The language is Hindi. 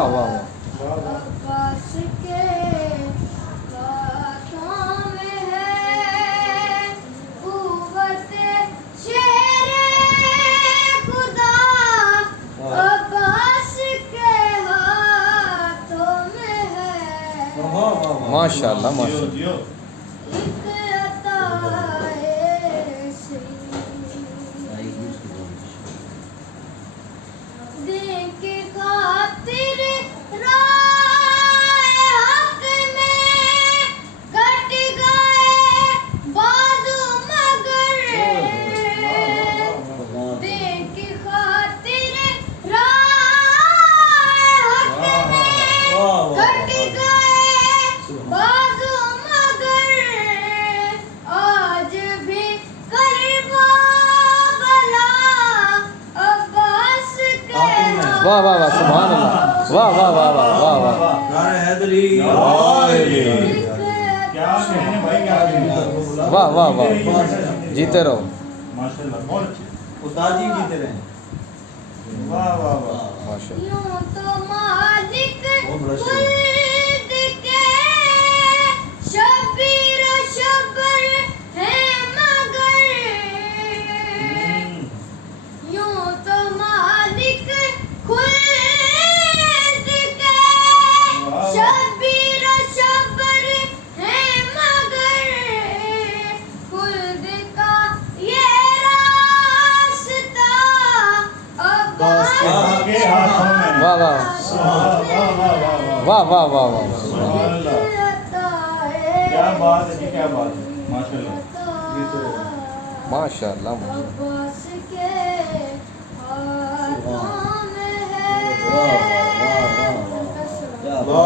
वाह वाह वाह अब्बास के हाथों में है कुव्वत शेरे खुदा। अब्बास के हाथों में है माशाल्लाह माशाल्लाह। जियो एक अताए दिन की खातिर राह हक में कट गए बाजू मगर। दिन की खातिर राह हक में कट गए बाजू मगर। आज भी करबला अब्बास के वाह वाह वाह सुभान अल्लाह। वाह वाह वाह वाह वाह वाह नारे हैदरी क्या कहने भाई, क्या कहने। वाह वाह वाह जीते रहो। माशाल्लाह बहुत अच्छे। उस्ताद जी जीते रहे। वाह वाह वाह माशाल्लाह। यूं तो मालिक बहुत बड़ा शेर। खुद के शबीर शबर है मगर। यूं तो मालिक खुद के शबीर शबर है मगर। खुद का ये रास्ता अब्बास के हाथों में। वाह वाह वाह वाह वाह वाह। सुभान अल्लाह। क्या बात है जी, क्या बात है। माशाल्लाह माशाल्लाह माशाल्लाह। अब्बास के हाथों में है वाह वाह वाह वाह वाह।